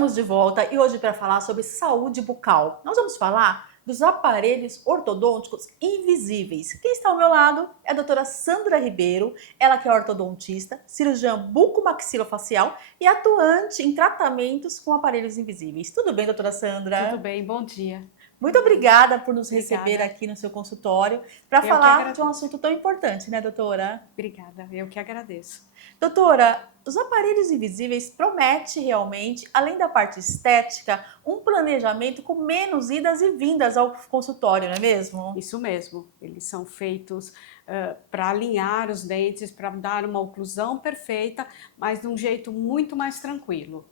Estamos de volta e hoje para falar sobre saúde bucal. Nós vamos falar dos aparelhos ortodônticos invisíveis. Quem está ao meu lado é a doutora Sandra Ribeiro, ela que é ortodontista, cirurgiã bucomaxilofacial e atuante em tratamentos com aparelhos invisíveis. Tudo bem, doutora Tudo Sandra? bem, bom dia. Muito obrigada por nos receber Obrigada. aqui no seu consultório para Eu que falar de um agradeço. assunto tão importante, né, doutora? Obrigada, eu que agradeço. Doutora, os aparelhos invisíveis promete realmente, além da parte estética, um planejamento com menos idas e vindas ao consultório, não é mesmo? Isso mesmo, eles são feitos para alinhar os dentes, para dar uma oclusão perfeita, mas de um jeito muito mais tranquilo.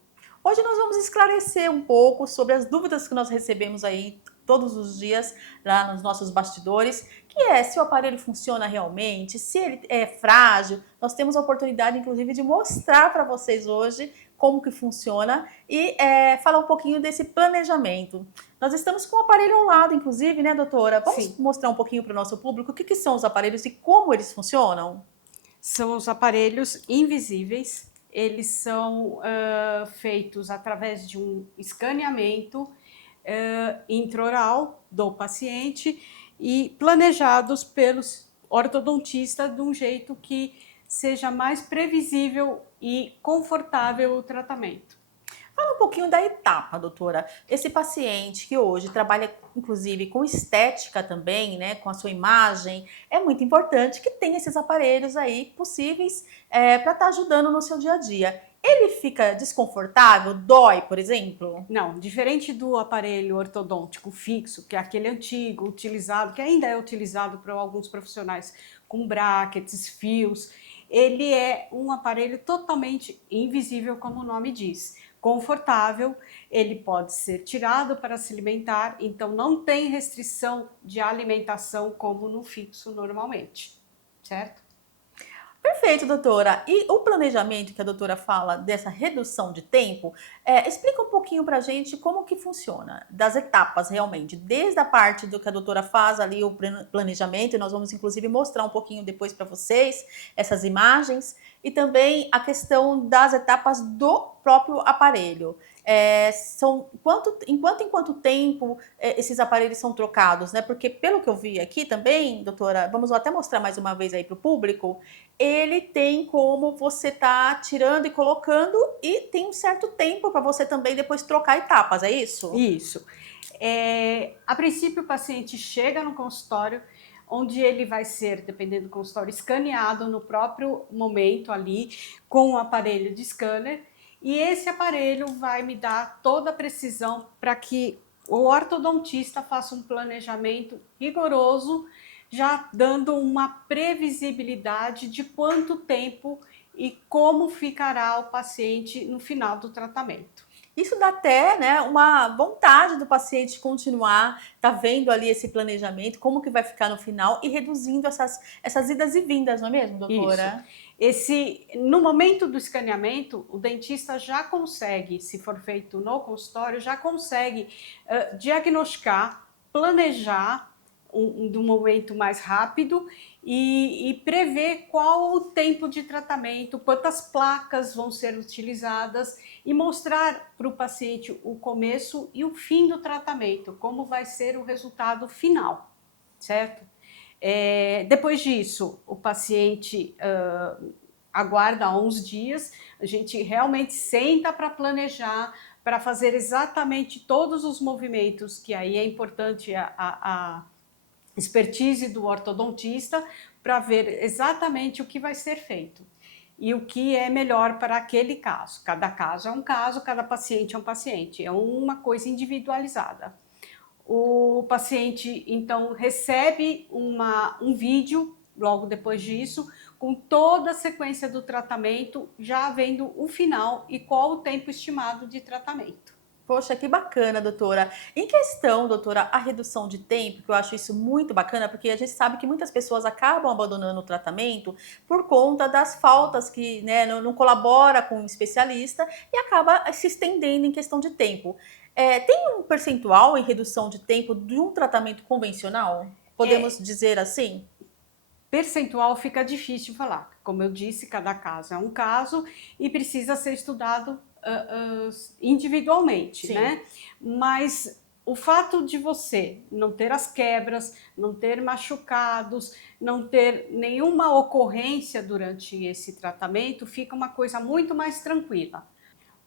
Hoje nós vamos esclarecer um pouco sobre as dúvidas que nós recebemos aí todos os dias lá nos nossos bastidores, que é se o aparelho funciona realmente, se ele é frágil. Nós temos a oportunidade, inclusive, de mostrar para vocês hoje como que funciona e falar um pouquinho desse planejamento. Nós estamos com o aparelho ao lado, inclusive, né, doutora? Vamos Sim, mostrar um pouquinho para o nosso público o que são os aparelhos e como eles funcionam? são os aparelhos invisíveis, eles são feitos através de um escaneamento intraoral do paciente e planejados pelos ortodontistas de um jeito que seja mais previsível e confortável o tratamento. Fala um pouquinho da etapa, doutora. Esse paciente que hoje trabalha, inclusive, com estética também, né, com a sua imagem, é muito importante que tenha esses aparelhos aí possíveis para estar ajudando no seu dia a dia. Ele fica desconfortável? Dói, por exemplo? Não, diferente do aparelho ortodôntico fixo, que é aquele antigo, utilizado, que ainda é utilizado por alguns profissionais com brackets, fios, ele é um aparelho totalmente invisível, como o nome diz. Confortável, ele pode ser tirado para se alimentar, então não tem restrição de alimentação como no fixo normalmente, certo? Perfeito, doutora. E o planejamento que a doutora fala dessa redução de tempo, explica um pouquinho para a gente como que funciona, das etapas realmente, desde a parte do que a doutora faz ali, o planejamento, e nós vamos inclusive mostrar um pouquinho depois para vocês essas imagens, e também a questão das etapas do próprio aparelho. São em quanto tempo esses aparelhos são trocados, né? Porque pelo que eu vi aqui também, doutora, vamos até mostrar mais uma vez aí para o público, ele tem como você tá tirando e colocando e tem um certo tempo para você também depois trocar etapas, é isso? Isso. A princípio, o paciente chega no consultório, onde ele vai ser, dependendo do consultório, escaneado no próprio momento ali, com o aparelho de scanner, e esse aparelho vai me dar toda a precisão para que o ortodontista faça um planejamento rigoroso, já dando uma previsibilidade de quanto tempo e como ficará o paciente no final do tratamento. Isso dá até, né, uma vontade do paciente continuar, tá vendo ali esse planejamento, como que vai ficar no final e reduzindo essas idas e vindas, não é mesmo, Isso. doutora? No momento do escaneamento, o dentista já consegue, se for feito no consultório, já consegue diagnosticar, planejar de um momento mais rápido e prever qual o tempo de tratamento, quantas placas vão ser utilizadas e mostrar para o paciente o começo e o fim do tratamento, como vai ser o resultado final, certo? Depois disso, o paciente aguarda uns dias, a gente realmente senta para planejar, para fazer exatamente todos os movimentos, que aí é importante a expertise do ortodontista, para ver exatamente o que vai ser feito e o que é melhor para aquele caso. Cada caso é um caso, cada paciente é um paciente, é uma coisa individualizada. O paciente, então, recebe um vídeo logo depois disso, com toda a sequência do tratamento, já vendo o final e qual o tempo estimado de tratamento. Poxa, que bacana, doutora. Em questão, doutora, a redução de tempo, que eu acho isso muito bacana, porque a gente sabe que muitas pessoas acabam abandonando o tratamento por conta das faltas que, né, não colabora com o especialista e acaba se estendendo em questão de tempo. Tem um percentual em redução de tempo de um tratamento convencional? Podemos É, dizer assim? Percentual fica difícil falar. Como eu disse, cada caso é um caso e precisa ser estudado individualmente, Sim. né? Mas o fato de você não ter as quebras, não ter machucados, não ter nenhuma ocorrência durante esse tratamento, fica uma coisa muito mais tranquila.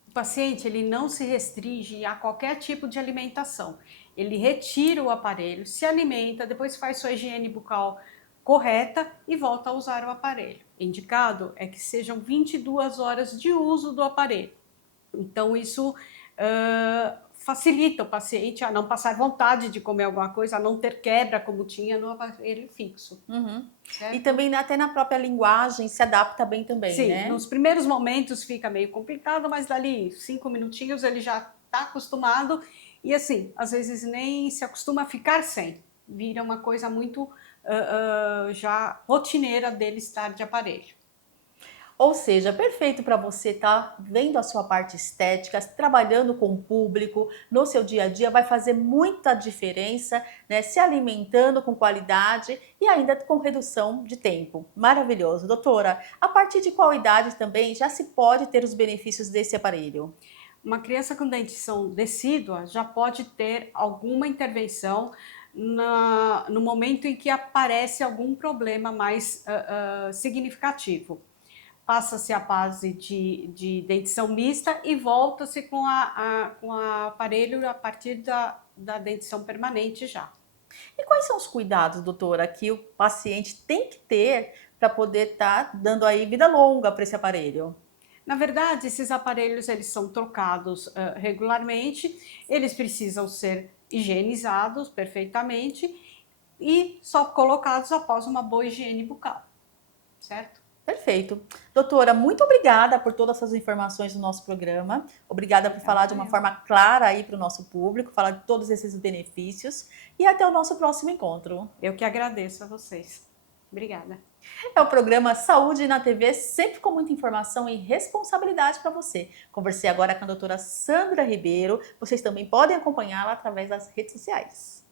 O paciente ele não se restringe a qualquer tipo de alimentação. Ele retira o aparelho, se alimenta, depois faz sua higiene bucal correta e volta a usar o aparelho. Indicado é que sejam 22 horas de uso do aparelho. Então, isso facilita o paciente a não passar vontade de comer alguma coisa, a não ter quebra como tinha no aparelho fixo. Uhum. Certo? E também até na própria linguagem se adapta bem também, Sim, né? nos primeiros momentos fica meio complicado, mas dali 5 minutinhos ele já está acostumado e assim, às vezes nem se acostuma a ficar sem. Vira uma coisa muito já rotineira dele estar de aparelho. Ou seja, perfeito para você estar vendo a sua parte estética, trabalhando com o público, no seu dia a dia, vai fazer muita diferença, né? Se alimentando com qualidade e ainda com redução de tempo. Maravilhoso. Doutora, a partir de qual idade também já se pode ter os benefícios desse aparelho? Uma criança com dentição decídua já pode ter alguma intervenção no momento em que aparece algum problema mais significativo. Passa-se a fase de dentição mista e volta-se com o aparelho a partir da dentição permanente já. E quais são os cuidados, doutora, que o paciente tem que ter para poder estar dando aí vida longa para esse aparelho? Na verdade, esses aparelhos eles são trocados regularmente, eles precisam ser higienizados perfeitamente e só colocados após uma boa higiene bucal, certo? Perfeito. Doutora, muito obrigada por todas essas informações do nosso programa. Obrigada por falar de uma forma clara aí para o nosso público, falar de todos esses benefícios. E até o nosso próximo encontro. Eu que agradeço a vocês. Obrigada. É o programa Saúde na TV, sempre com muita informação e responsabilidade para você. Conversei agora com a doutora Sandra Ribeiro. Vocês também podem acompanhá-la através das redes sociais.